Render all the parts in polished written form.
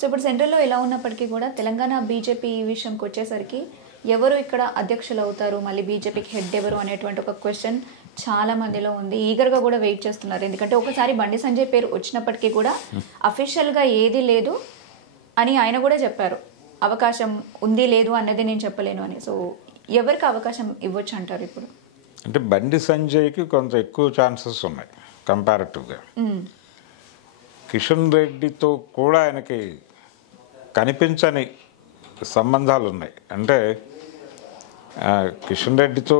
So ఇప్పుడు సెంట్రల్లో ఎలా ఉన్నప్పటికీ కూడా తెలంగాణ బీజేపీ ఈ విషయంకి వచ్చేసరికి ఎవరు ఇక్కడ అధ్యక్షులు అవుతారు, మళ్ళీ బీజేపీకి హెడ్ ఎవరు అనేటువంటి ఒక క్వశ్చన్ చాలా మందిలో ఉంది. ఈగర్గా కూడా వెయిట్ చేస్తున్నారు. ఎందుకంటే ఒకసారి బండి సంజయ్ పేరు వచ్చినప్పటికీ కూడా అఫీషియల్గా ఏది లేదు అని ఆయన కూడా చెప్పారు. అవకాశం ఉంది లేదు అన్నది నేను చెప్పలేను అని. సో ఎవరికి అవకాశం ఇవ్వచ్చు అంటారు ఇప్పుడు? అంటే బండి సంజయ్కి కొంత ఎక్కువ ఛాన్సెస్ ఉన్నాయి కంపారిటివ్గా. కిషన్ రెడ్డితో కూడా ఆయనకి కనిపించని సంబంధాలు ఉన్నాయి. అంటే కిషన్ రెడ్డితో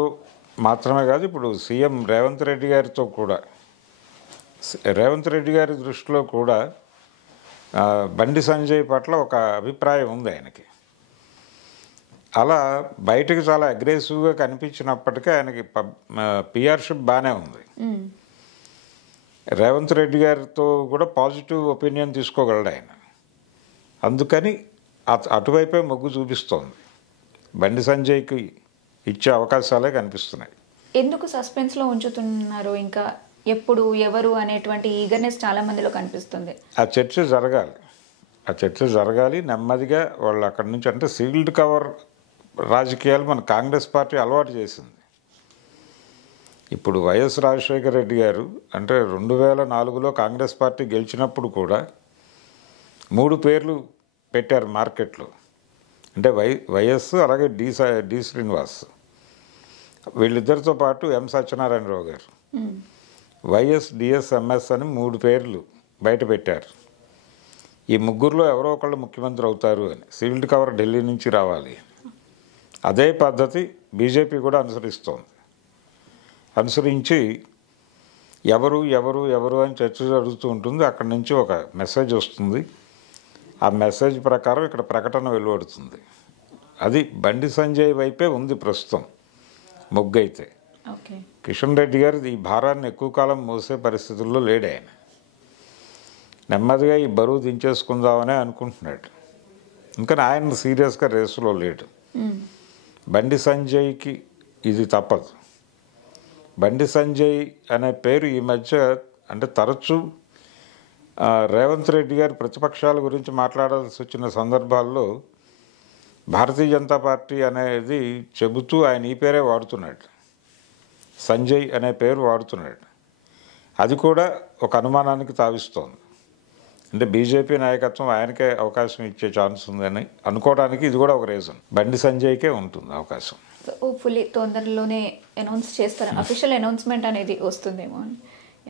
మాత్రమే కాదు, ఇప్పుడు సీఎం రేవంత్ రెడ్డి గారితో కూడా, రేవంత్ రెడ్డి గారి దృష్టిలో కూడా బండి సంజయ్ పట్ల ఒక అభిప్రాయం ఉంది ఆయనకి. అలా బయటకు చాలా అగ్రెసివ్గా కనిపించినప్పటికీ ఆయనకి పిఆర్షిప్ బాగానే ఉంది. రేవంత్ రెడ్డి గారితో కూడా పాజిటివ్ ఒపీనియన్ తీసుకోగలడు ఆయన. అందుకని అటువైపే మొగ్గు చూపిస్తోంది. బండి సంజయ్కి ఇచ్చే అవకాశాలే కనిపిస్తున్నాయి. ఎందుకు సస్పెన్స్లో ఉంచుతున్నారు? ఇంకా ఎప్పుడు ఎవరు అనేటువంటి ఈగర్నెస్ చాలా మందిలో కనిపిస్తుంది. ఆ చర్చ జరగాలి నెమ్మదిగా. వాళ్ళు అక్కడి నుంచి, అంటే సీల్డ్ కవర్ రాజకీయాలు మన కాంగ్రెస్ పార్టీ అలవాటు చేసింది. ఇప్పుడు వైఎస్ రాజశేఖర రెడ్డి గారు అంటే 2004లో కాంగ్రెస్ పార్టీ గెలిచినప్పుడు కూడా 3 పేర్లు పెట్టారు మార్కెట్లో. అంటే వైఎస్, అలాగే డి శ్రీనివాస్, వీళ్ళిద్దరితో పాటు ఎం సత్యనారాయణరావు గారు, వైఎస్ డిఎస్ ఎంఎస్ అని 3 పేర్లు బయట పెట్టారు. ఈ ముగ్గురులో ఎవరో ఒకళ్ళు ముఖ్యమంత్రి అవుతారు అని, సీల్డ్ కవర్ ఢిల్లీ నుంచి రావాలి. అదే పద్ధతి బీజేపీ కూడా అనుసరించి ఎవరు ఎవరు ఎవరు అని చర్చ జరుగుతూ ఉంటుంది. అక్కడి నుంచి ఒక మెసేజ్ వస్తుంది. ఆ మెసేజ్ ప్రకారం ఇక్కడ ప్రకటన వెలువడుతుంది. అది బండి సంజయ్ వైపే ఉంది ప్రస్తుతం మొగ్గైతే. కిషన్ రెడ్డి గారు ఈ భారాన్ని ఎక్కువ కాలం మోసే పరిస్థితుల్లో లేడు. ఆయన నెమ్మదిగా ఈ బరువు దించేసుకుందామనే అనుకుంటున్నాడు. ఇంకా ఆయన సీరియస్గా రేసులో లేడు. బండి సంజయ్కి ఇది తప్పదు. బండి సంజయ్ అనే పేరు ఈ మధ్య, అంటే తరచూ రేవంత్ రెడ్డి గారు ప్రతిపక్షాల గురించి మాట్లాడాల్సి వచ్చిన సందర్భాల్లో భారతీయ జనతా పార్టీ అనేది చెబుతూ ఆయన ఈ పేరే వాడుతున్నాడు, సంజయ్ అనే పేరు వాడుతున్నాడు. అది కూడా ఒక అనుమానానికి తావిస్తోంది. అంటే బీజేపీ నాయకత్వం ఆయనకే అవకాశం ఇచ్చే ఛాన్స్ ఉందని అనుకోవడానికి ఇది కూడా ఒక రీజన్. బండి సంజయ్కే ఉంటుంది అవకాశం. హోప్ఫుల్లీ తొందరలోనే అనౌన్స్ చేస్తారు, అఫీషియల్ అనౌన్స్మెంట్ అనేది వస్తుందేమో అని.